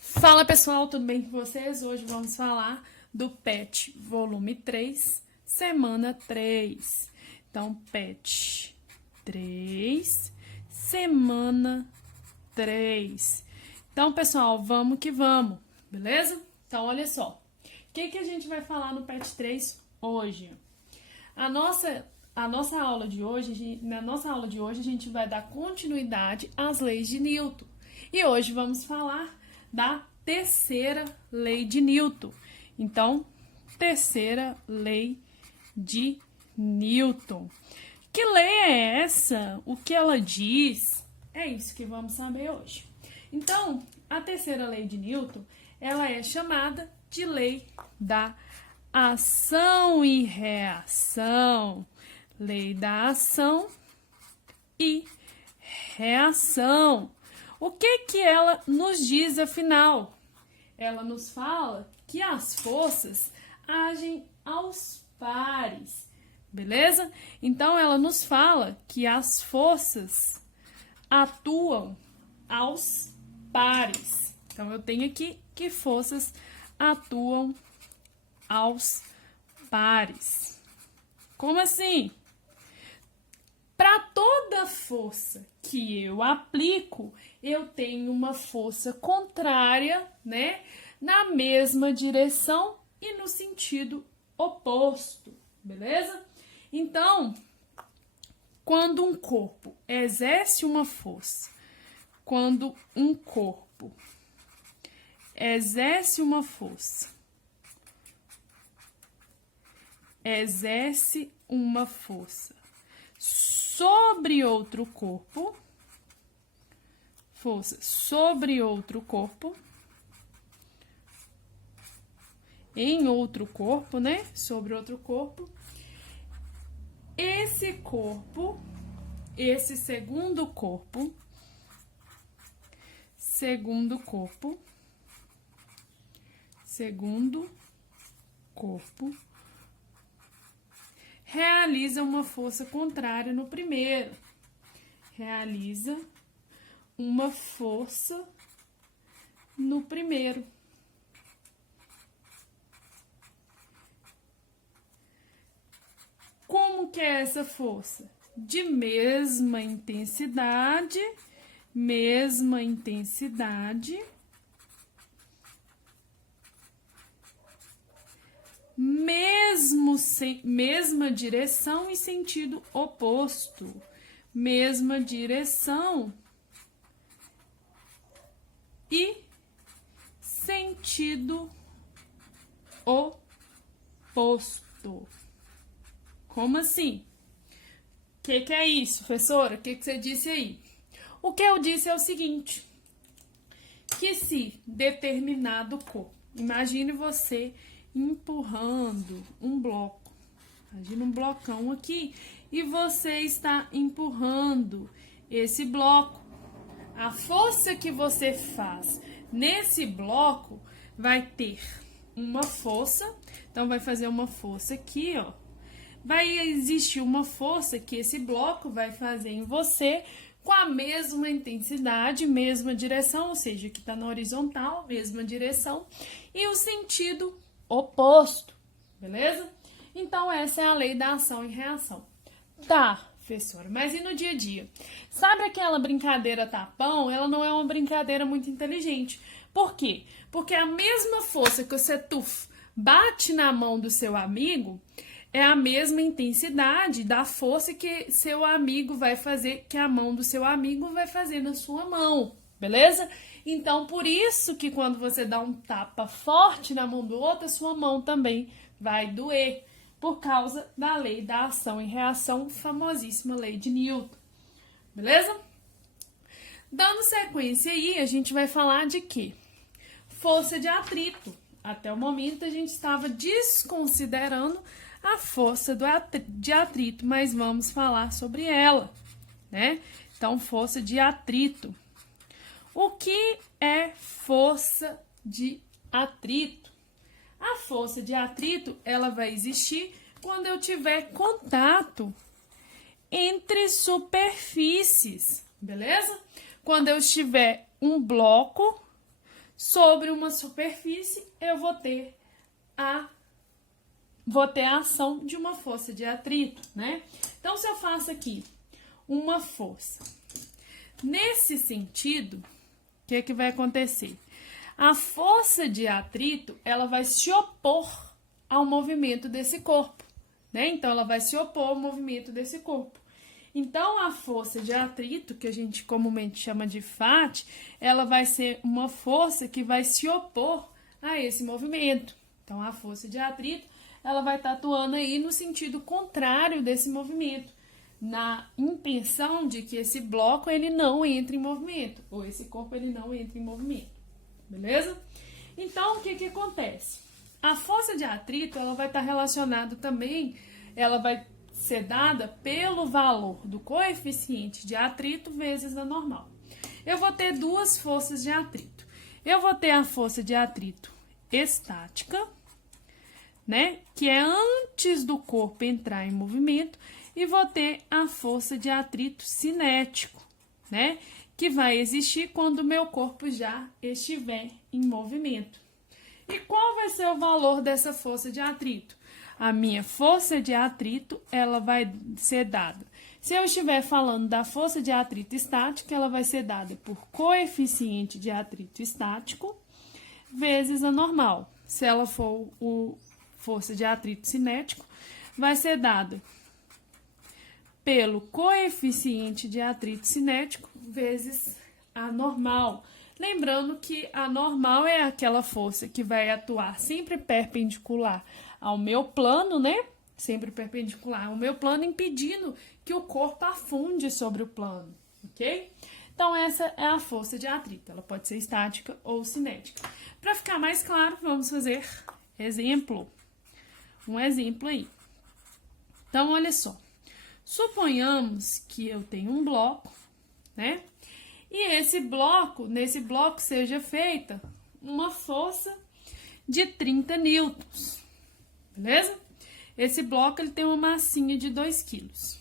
Fala pessoal, tudo bem com vocês? Hoje vamos falar do PET volume 3, semana 3. Então, PET 3, semana 3. Então, pessoal, vamos que vamos, beleza? Então, olha só. O que a gente vai falar no PET 3 hoje? Na nossa aula de hoje, a gente vai dar continuidade às leis de Newton. E hoje vamos falar da terceira lei de Newton. Então, terceira lei de Newton. Que lei é essa? O que ela diz? É isso que vamos saber hoje. Então, a terceira lei de Newton, ela é chamada de lei da ação e reação. Lei da ação e reação. O que ela nos diz, afinal? Ela nos fala que as forças agem aos pares, beleza? Então, ela nos fala que as forças atuam aos pares. Então, eu tenho aqui que forças atuam aos pares. Como assim? Para toda força que eu aplico, eu tenho uma força contrária, né? Na mesma direção e no sentido oposto, beleza? Então, quando um corpo exerce uma força, quando um corpo exerce uma força sobre outro corpo, força sobre outro corpo, em outro corpo, né? Sobre outro corpo. Esse corpo, esse segundo corpo, realiza uma força contrária no primeiro. Realiza uma força no primeiro. Como que é essa força? De mesma intensidade, mesma direção e sentido oposto. Mesma direção e sentido oposto. Como assim? O que é isso, professora? O que você disse aí? O que eu disse é o seguinte, que se determinado corpo, imagine você empurrando um bloco, imagina um blocão aqui, e você está empurrando esse bloco. A força que você faz nesse bloco vai ter uma força, então vai fazer uma força aqui, ó. Vai existir uma força que esse bloco vai fazer em você com a mesma intensidade, mesma direção, ou seja, que está na horizontal, mesma direção, e o sentido oposto, beleza? Então, essa é a lei da ação e reação. Tá, professora, mas e no dia a dia? Sabe aquela brincadeira tapão? Ela não é uma brincadeira muito inteligente. Por quê? Porque a mesma força que você bate na mão do seu amigo é a mesma intensidade da força que seu amigo vai fazer, que a mão do seu amigo vai fazer na sua mão, beleza? Então, por isso que quando você dá um tapa forte na mão do outro, a sua mão também vai doer, por causa da lei da ação e reação, famosíssima lei de Newton, beleza? Dando sequência aí, a gente vai falar de quê? Força de atrito. Até o momento a gente estava desconsiderando a força de atrito, mas vamos falar sobre ela, né? Então, força de atrito. O que é força de atrito? A força de atrito, ela vai existir quando eu tiver contato entre superfícies, beleza? Quando eu estiver um bloco sobre uma superfície, eu vou ter a ação de uma força de atrito, né? Então, se eu faço aqui uma força nesse sentido, o que vai acontecer? A força de atrito, ela vai se opor ao movimento desse corpo, né? Então, ela vai se opor ao movimento desse corpo. Então, a força de atrito, que a gente comumente chama de FAT, ela vai ser uma força que vai se opor a esse movimento. Então, a força de atrito, ela vai estar atuando aí no sentido contrário desse movimento, na intenção de que esse bloco ele não entre em movimento, ou esse corpo ele não entre em movimento, beleza? Então, o que acontece? A força de atrito, ela vai estar relacionada também, ela vai ser dada pelo valor do coeficiente de atrito vezes a normal. Eu vou ter duas forças de atrito. Eu vou ter a força de atrito estática, né, que é antes do corpo entrar em movimento, e vou ter a força de atrito cinético, né, que vai existir quando o meu corpo já estiver em movimento. E qual vai ser o valor dessa força de atrito? A minha força de atrito, ela vai ser dada. Se eu estiver falando da força de atrito estática, ela vai ser dada por coeficiente de atrito estático vezes a normal. Se ela for força de atrito cinético, vai ser dada pelo coeficiente de atrito cinético vezes a normal. Lembrando que a normal é aquela força que vai atuar sempre perpendicular ao meu plano, né? Sempre perpendicular ao meu plano, impedindo que o corpo afunde sobre o plano, ok? Então, essa é a força de atrito. Ela pode ser estática ou cinética. Para ficar mais claro, vamos fazer exemplo. Um exemplo aí. Então, olha só. Suponhamos que eu tenho um bloco, né? E nesse bloco seja feita uma força de 30 newtons, beleza? Esse bloco ele tem uma massinha de 2 quilos.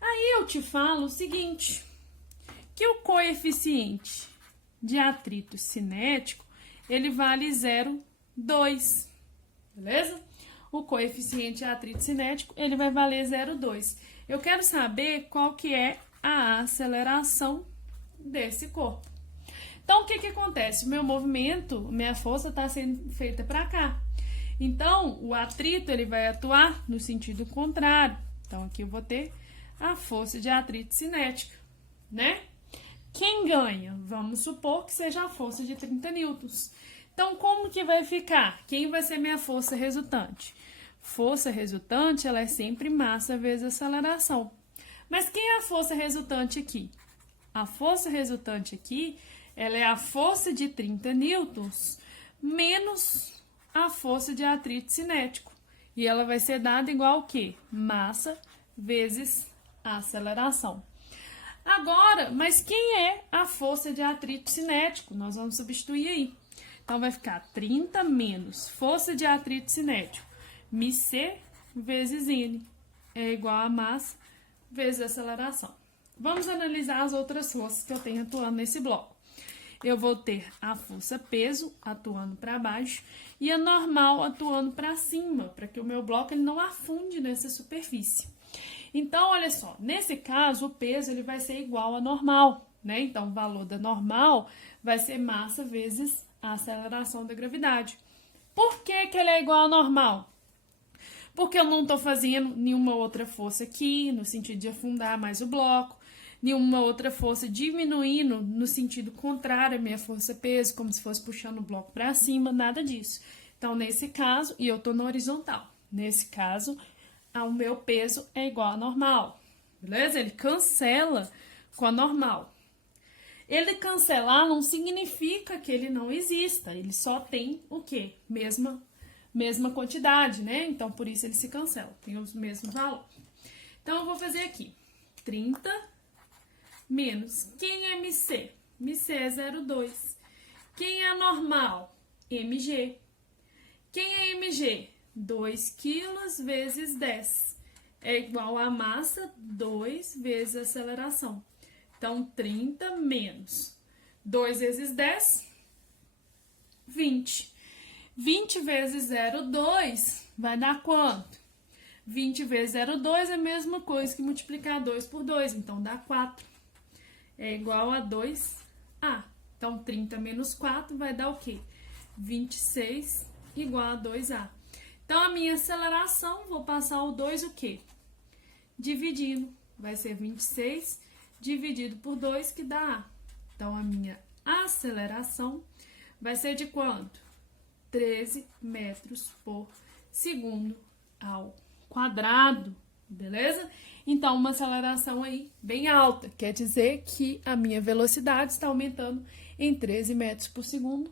Aí eu te falo o seguinte, que o coeficiente de atrito cinético, ele vale 0,2, beleza? O coeficiente de atrito cinético, ele vai valer 0,2. Eu quero saber qual que é a aceleração desse corpo. Então, o que acontece? O meu movimento, minha força está sendo feita para cá. Então, o atrito ele vai atuar no sentido contrário. Então, aqui eu vou ter a força de atrito cinética, né? Quem ganha? Vamos supor que seja a força de 30 newtons. Então, como que vai ficar? Quem vai ser minha força resultante? Força resultante, ela é sempre massa vezes aceleração. Mas quem é a força resultante aqui? A força resultante aqui, ela é a força de 30 newtons menos a força de atrito cinético. E ela vai ser dada igual ao quê? Massa vezes a aceleração. Agora, mas quem é a força de atrito cinético? Nós vamos substituir aí. Então, vai ficar 30 menos força de atrito cinético, μc vezes N, é igual a massa vezes a aceleração. Vamos analisar as outras forças que eu tenho atuando nesse bloco. Eu vou ter a força peso atuando para baixo e a normal atuando para cima, para que o meu bloco ele não afunde nessa superfície. Então, olha só, nesse caso, o peso ele vai ser igual a normal, né? Então, o valor da normal vai ser massa vezes a aceleração da gravidade. Por que que ele é igual a normal? Porque eu não estou fazendo nenhuma outra força aqui, no sentido de afundar mais o bloco, nenhuma outra força diminuindo no sentido contrário à minha força-peso, como se fosse puxando o bloco para cima, nada disso. Então, nesse caso, e eu estou na horizontal, nesse caso, o meu peso é igual a normal, beleza? Ele cancela com a normal. Ele cancelar não significa que ele não exista, ele só tem o quê? Mesma quantidade, né? Então, por isso ele se cancela, tem os mesmos valores. Então, eu vou fazer aqui, 30 menos, quem é MC? MC é 0,2. Quem é normal? MG. Quem é MG? 2 quilos vezes 10. É igual a massa 2 vezes a aceleração. Então, 30 menos 2 vezes 10, 20. 20 vezes 0,2 vai dar quanto? 20 vezes 0,2 é a mesma coisa que multiplicar 2 por 2, então dá 4. É igual a 2A. Então, 30 menos 4 vai dar o quê? 26 igual a 2A. Então, a minha aceleração, vou passar o 2 o quê? Dividindo. Vai ser 26 dividido por 2, que dá A. Então, a minha aceleração vai ser de quanto? 13 metros por segundo ao quadrado, beleza? Então, uma aceleração aí bem alta, quer dizer que a minha velocidade está aumentando em 13 metros por segundo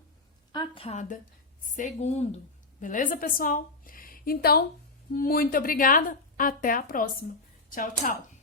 a cada segundo, beleza, pessoal? Então, muito obrigada, até a próxima. Tchau, tchau!